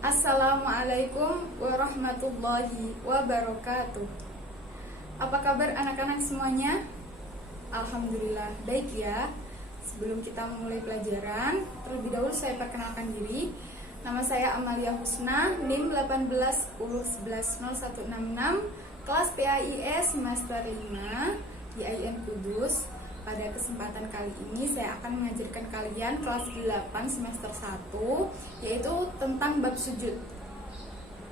Assalamualaikum warahmatullahi wabarakatuh. Apa kabar anak-anak semuanya? Alhamdulillah baik ya. Sebelum kita memulai pelajaran, terlebih dahulu saya perkenalkan diri. Nama saya Amalia Husna, NIM 1810110166, kelas PAIS semester 5 di IAIN Kudus. Pada kesempatan kali ini saya akan mengajarkan kalian kelas 8 semester 1, yaitu tentang bab sujud.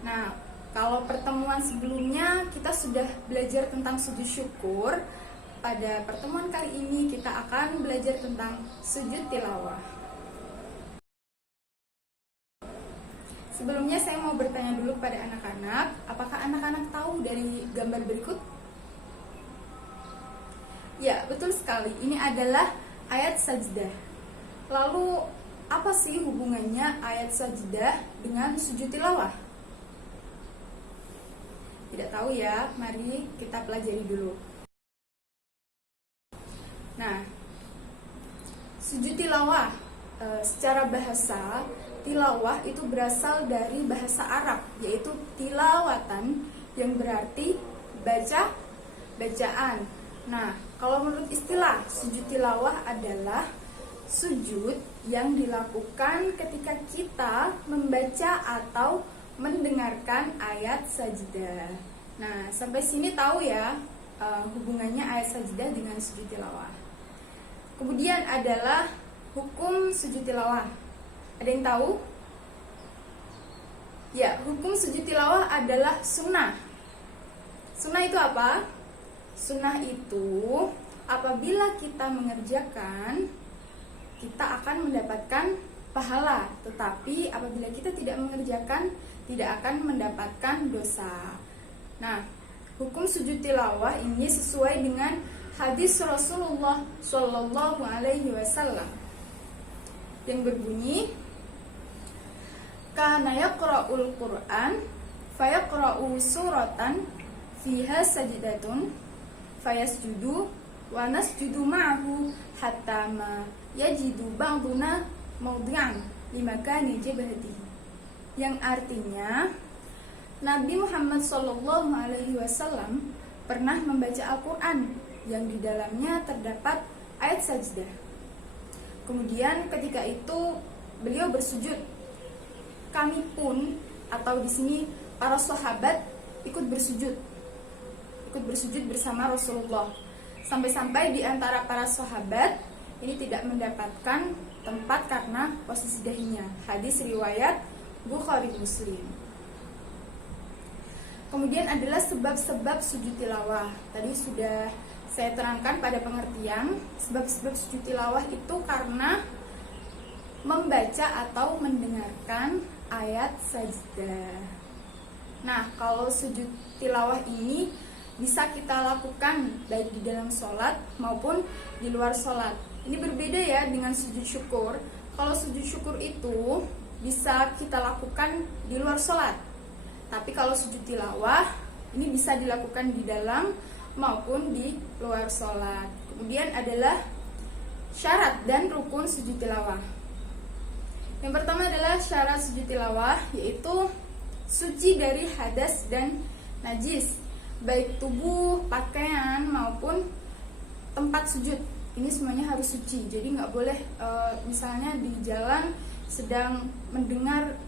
Nah, kalau pertemuan sebelumnya kita sudah belajar tentang sujud syukur, pada pertemuan kali ini kita akan belajar tentang sujud tilawah. Sebelumnya saya mau bertanya dulu kepada anak-anak, apakah anak-anak tahu dari gambar berikut? Ya, betul sekali. Ini adalah ayat sajdah. Lalu, apa sih hubungannya ayat sajdah dengan sujud tilawah? Tidak tahu ya, mari kita pelajari dulu. Nah, sujud tilawah secara bahasa, tilawah itu berasal dari bahasa Arab, yaitu tilawatan, yang berarti baca, bacaan. Nah, kalau menurut istilah, sujud tilawah adalah sujud yang dilakukan ketika kita membaca atau mendengarkan ayat sajdah. Nah, sampai sini tahu ya hubungannya ayat sajdah dengan sujud tilawah. Kemudian adalah hukum sujud tilawah. Ada yang tahu? Ya, hukum sujud tilawah adalah sunnah. Sunnah itu apa? Sunnah itu apabila kita mengerjakan, kita akan mendapatkan pahala. Tetapi apabila kita tidak mengerjakan, tidak akan mendapatkan dosa. Nah, hukum sujud tilawah ini sesuai dengan hadis Rasulullah Shallallahu Alaihi Wasallam yang berbunyi, kana yaqra'ul Qur'an fayaqra'u suratan fiha sajdatun fayasjudu wa nasjudu ma'ahu hatta ma yajidu ba'duna mawdi'an limakani jabhatihi, yang artinya Nabi Muhammad SAW pernah membaca Al-Quran yang di dalamnya terdapat ayat sajdah. Kemudian ketika itu beliau bersujud. Kami pun, atau di sini para sahabat ikut bersujud bersama Rasulullah. Sampai-sampai di antara para sahabat ini tidak mendapatkan tempat karena posisi dahinya. Hadis riwayat Bukhari Muslim. Kemudian adalah sebab-sebab sujud tilawah. Tadi sudah saya terangkan pada pengertian. Sebab-sebab sujud tilawah itu karena membaca atau mendengarkan ayat sajdah. Nah, kalau sujud tilawah ini bisa kita lakukan baik di dalam sholat maupun di luar sholat. Ini berbeda ya dengan sujud syukur. Kalau sujud syukur itu bisa kita lakukan di luar sholat. Tapi kalau sujud tilawah ini bisa dilakukan di dalam maupun di luar sholat. Kemudian adalah syarat dan rukun sujud tilawah. Yang pertama adalah syarat sujud tilawah, yaitu suci dari hadas dan najis, baik tubuh, pakaian maupun tempat sujud. Ini semuanya harus suci. Jadi nggak boleh misalnya di jalan sedang mendengar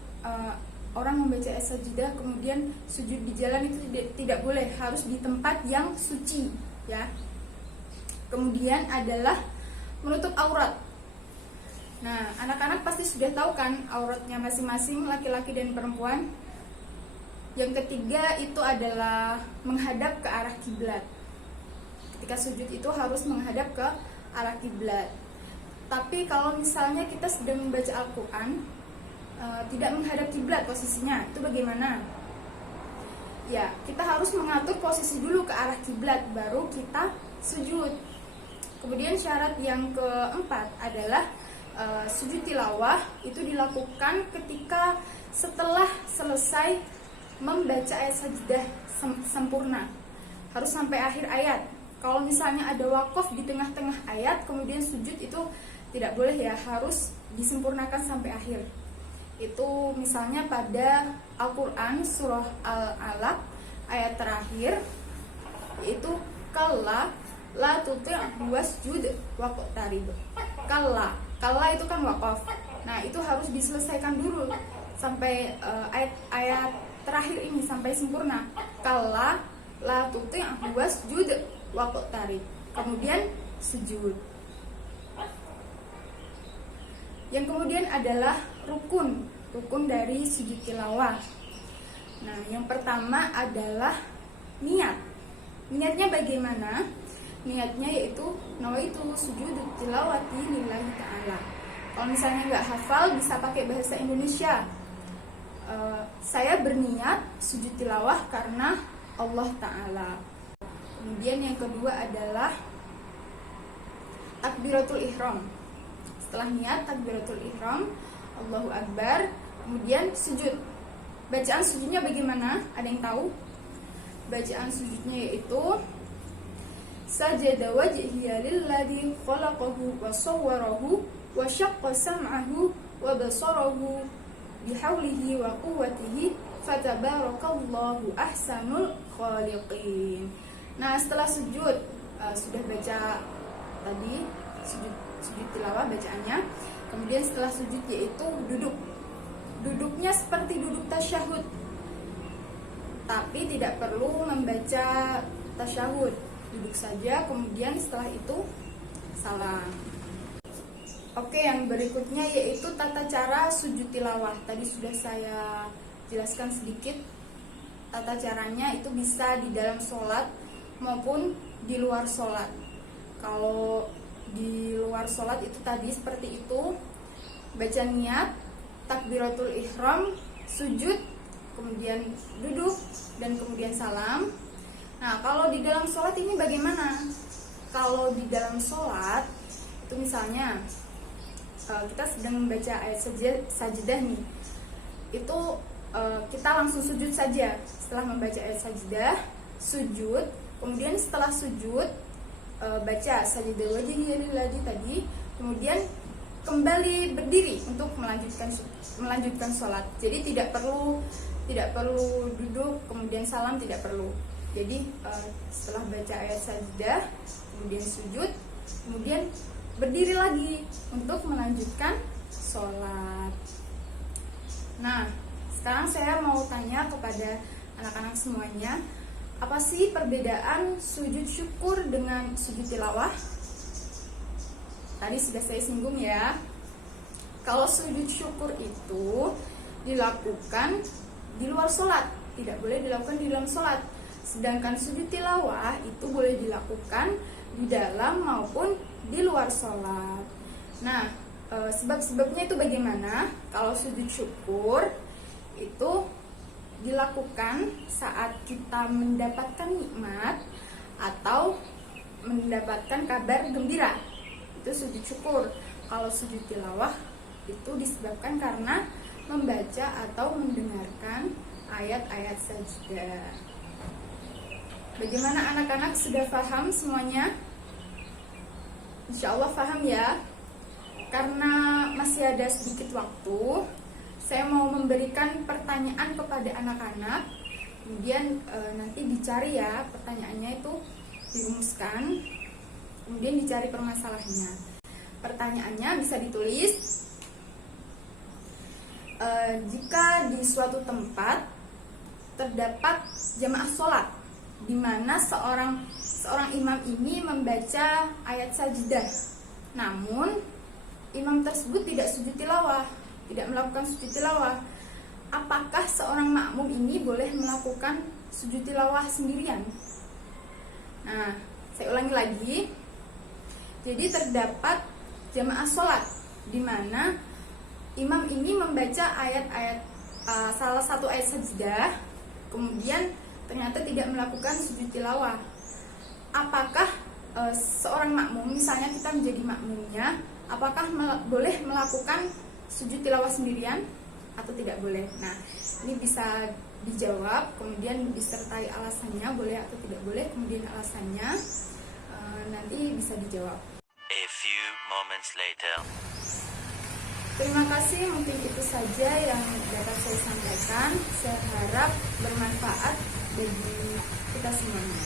orang membaca ayat sajdah kemudian sujud di jalan, itu tidak boleh. Harus di tempat yang suci ya. Kemudian adalah menutup aurat. Nah, anak-anak pasti sudah tahu kan auratnya masing-masing, laki-laki dan perempuan. Yang ketiga itu adalah menghadap ke arah kiblat. Ketika sujud itu harus menghadap ke arah kiblat. Tapi kalau misalnya kita sedang membaca Al-Quran, tidak menghadap kiblat posisinya, itu bagaimana? Ya, kita harus mengatur posisi dulu ke arah kiblat, baru kita sujud. Kemudian syarat yang keempat adalah sujud tilawah itu dilakukan ketika setelah selesai membaca ayat sajdah sempurna, harus sampai akhir ayat. Kalau misalnya ada wakaf di tengah-tengah ayat kemudian sujud, itu tidak boleh ya, harus disempurnakan sampai akhir. Itu misalnya pada Al-Quran surah Al-Alaq ayat terakhir, yaitu kalla la tuti'hu wasjud waqtarib. Kalla itu kan waqaf. Nah, itu harus diselesaikan dulu sampai ayat terakhir ini sampai sempurna. Kalla la tuti'hu wasjud waqtarib. Kemudian sujud. Yang kemudian adalah rukun dari sujud tilawah. Nah, yang pertama adalah niat. Niatnya bagaimana? Niatnya yaitu nawaitu sujud tilawati lillahi ta'ala. Kalau misalnya nggak hafal, bisa pakai bahasa Indonesia. Saya berniat sujud tilawah karena Allah Ta'ala. Kemudian yang kedua adalah takbiratul ihram. Setelah niat takbiratul ihram, Allahu Akbar, kemudian sujud. Bacaan sujudnya bagaimana? Ada yang tahu? Bacaan sujudnya yaitu sajada wajhiya lilladzi khalaqahu wa sawwarahu wa syaqqa sam'ahu wa basarahu bihaulihi wa quwwatihi fatabarakallahu ahsanul khaliqin. Nah, setelah sujud sudah baca tadi sujud tilawah bacaannya. Kemudian setelah sujud yaitu duduk. Duduknya seperti duduk tasyahud, tapi tidak perlu membaca tasyahud. Duduk saja, kemudian setelah itu salam. Oke, yang berikutnya yaitu tata cara sujud tilawah. Tadi sudah saya jelaskan sedikit. Tata caranya itu bisa di dalam sholat maupun di luar sholat. Kalau di luar sholat itu tadi seperti itu, baca niat, takbiratul ihram, sujud, kemudian duduk, dan kemudian salam. Nah, kalau di dalam sholat ini bagaimana? Kalau di dalam sholat itu misalnya kita sedang membaca ayat sajdah nih, itu kita langsung sujud saja. Setelah membaca ayat sajdah, sujud, kemudian setelah sujud baca sajdah wajhiya lilladzi tadi, kemudian kembali berdiri untuk melanjutkan sholat. Jadi tidak perlu duduk kemudian salam, tidak perlu. Jadi setelah baca ayat sajdah, kemudian sujud, kemudian berdiri lagi untuk melanjutkan sholat. Nah, sekarang saya mau tanya kepada anak-anak semuanya, apa sih perbedaan sujud syukur dengan sujud tilawah? Tadi sudah saya singgung ya. Kalau sujud syukur itu dilakukan di luar sholat, tidak boleh dilakukan di dalam sholat. Sedangkan sujud tilawah itu boleh dilakukan di dalam maupun di luar sholat. Nah, sebab-sebabnya itu bagaimana? Kalau sujud syukur itu dilakukan saat kita mendapatkan nikmat atau mendapatkan kabar gembira, itu sujud syukur. Kalau sujud tilawah itu disebabkan karena membaca atau mendengarkan ayat-ayat sajdah. Bagaimana anak-anak, sudah paham semuanya? Insya Allah paham ya. Karena masih ada sedikit waktu, saya mau memberikan pertanyaan kepada anak-anak. Kemudian nanti dicari ya pertanyaannya, itu dirumuskan, kemudian dicari permasalahannya. Pertanyaannya bisa ditulis. Jika di suatu tempat terdapat jamaah sholat, di mana seorang imam ini membaca ayat sajdah, namun imam tersebut tidak sujud tilawah, tidak melakukan sujud tilawah, apakah seorang makmum ini boleh melakukan sujud tilawah sendirian? Nah, saya ulangi lagi. Jadi terdapat jamaah sholat di mana imam ini membaca ayat-ayat salah satu ayat sajdah, kemudian ternyata tidak melakukan sujud tilawah. Apakah seorang makmum, misalnya kita menjadi makmumnya, apakah boleh melakukan sujud tilawah sendirian atau tidak boleh? Nah, ini bisa dijawab, kemudian disertai alasannya boleh atau tidak boleh, kemudian alasannya nanti bisa dijawab. A few moments later. Terima kasih, mungkin itu saja yang dapat saya sampaikan. Saya harap bermanfaat bagi kita semuanya.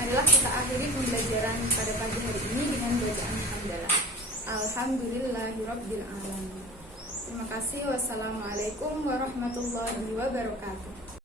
Marilah kita akhiri pembelajaran pada pagi hari ini dengan bacaan hamdalah. Alhamdulillahirabbil alamin. Terima kasih. Wassalamualaikum warahmatullahi wabarakatuh.